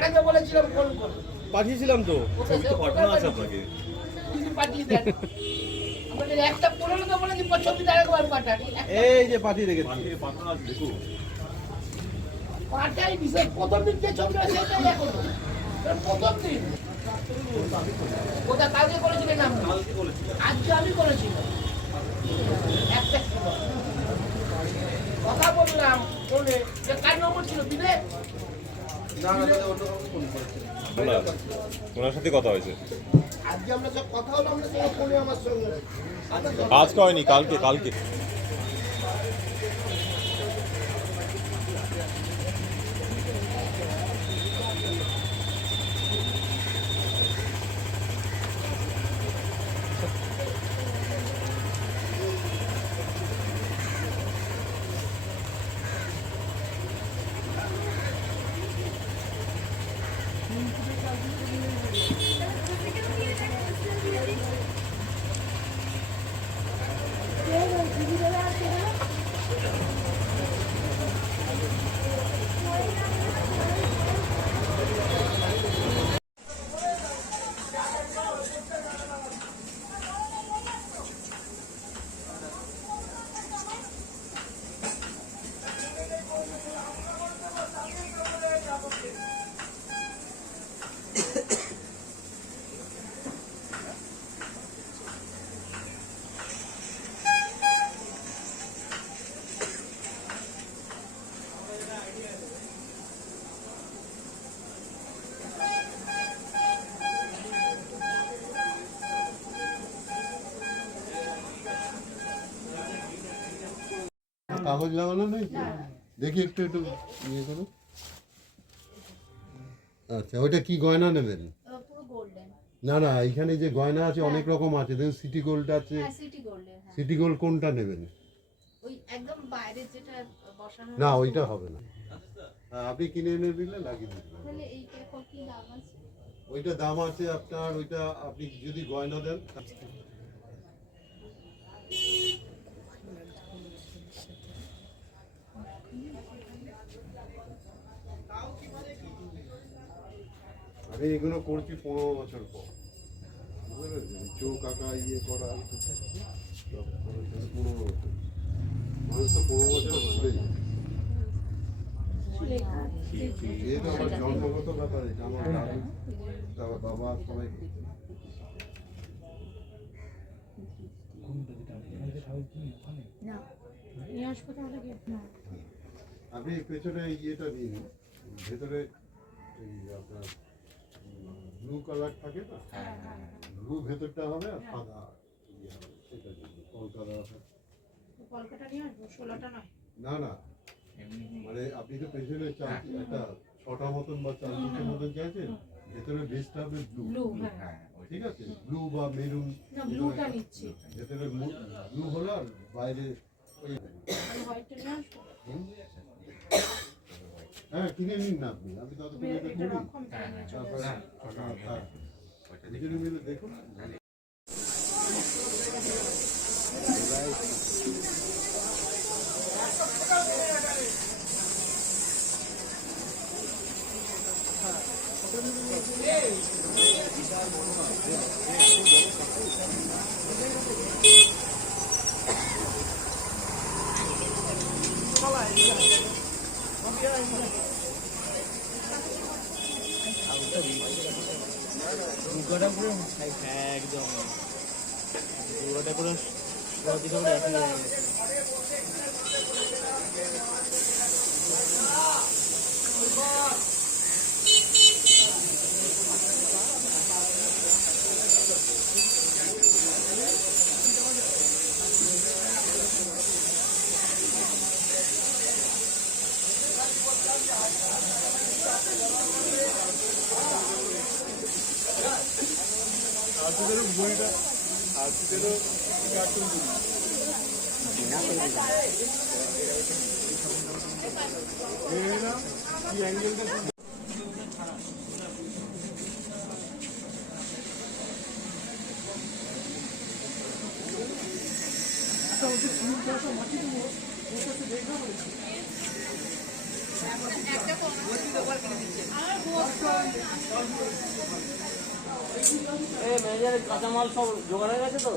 পাঠাতে বলেছিলাম ফোন করে। পাঠিয়েছিলাম তো, ছবি তো পাঠানো আছে আপনাকে। কিছু পাঠিয়ে দেন। আমাদের একটা পুরনো তো বলে দিই ছবিটা আরেকবার পাঠান। এই যে পাঠিয়ে রেখেছি, পাঠানো আছে দেখুন। পাঠাই দিছে প্রথম দিন যে ছবিটা সেটাই এখন। প্রথম দিন। ওটা কালকে করেছিলেন আপনি? কালকে বলেছিলাম। আজকে আমি করেছিলাম। একটা কথা বললাম ফোনে যে কার নম্বর ছিল বিলে? না না, অন্য কাউকে ফোন করেছিলাম। ওনার সাথে কথা হয়েছে। আজকে আমরা সব কথা হলো আমরা সব ফোনে আমার সঙ্গে। আজকে হয়নি, কালকে কালকে। কাগজ লাগানো নেই, দেখি একটু একটু ইয়ে করো। আচ্ছা, ওইটা কি গয়না নেবেন? না না, এখানে যে গয়না আছে অনেক রকম আছে, দেখুন সিটি গোল্ড আছে। সিটি গোল্ড কোনটা নেবেন? ওই একদম বাইরে যেটা বসানো না, ওইটা হবে না। আপনি কিনে এনে দিলে লাগিয়ে দিবেন। তাহলে এইটা কত দাম আছে? ওইটা দাম আছে আপনার, ওইটা আপনি যদি গয়না দেন। আমি এগুলো করছি 15 বছর পর, বুঝলেন? চোখ আঁকা ইয়ে করা 15 বছর। মানুষ তো 15 বছরে ভুলে যায়। যেহেতু আমার জন্মগত ব্যাপার, এটা আমার দাদু, তারপর বাবা সবাই করতেন। আপনি পেছনে ইয়েটা নিন, ভেতরে এই আপনার ব্লু কালার থাকে না, ব্লু ভেতরটা হবে আর সাদা ইয়ে হবে, সেটা কলকাতা। না না, মানে আপনি তো পেছনে একটা ছটা মতন বা 4 ফিটের মতন চাইছেন, ভেতরে বেসটা হবে ব্লু। ঠিক আছে, ব্লু বা মেরুন, ভেতরে ব্লু হলো আর বাইরে ওই। হ্যাঁ, কিনে নিন না আপনি, আমি তো করি তারপরে দুজনে মিলে দেখুন। একদম পুরোটা পুরো একই হয়ে গেছে। আজকেরও বইটা, আজকেরও কার্টুন কি অ্যাঙ্গেলটা একটা ম্যানেজারের কাঁচামাল সব জোগাড় হয়ে গেছে তো?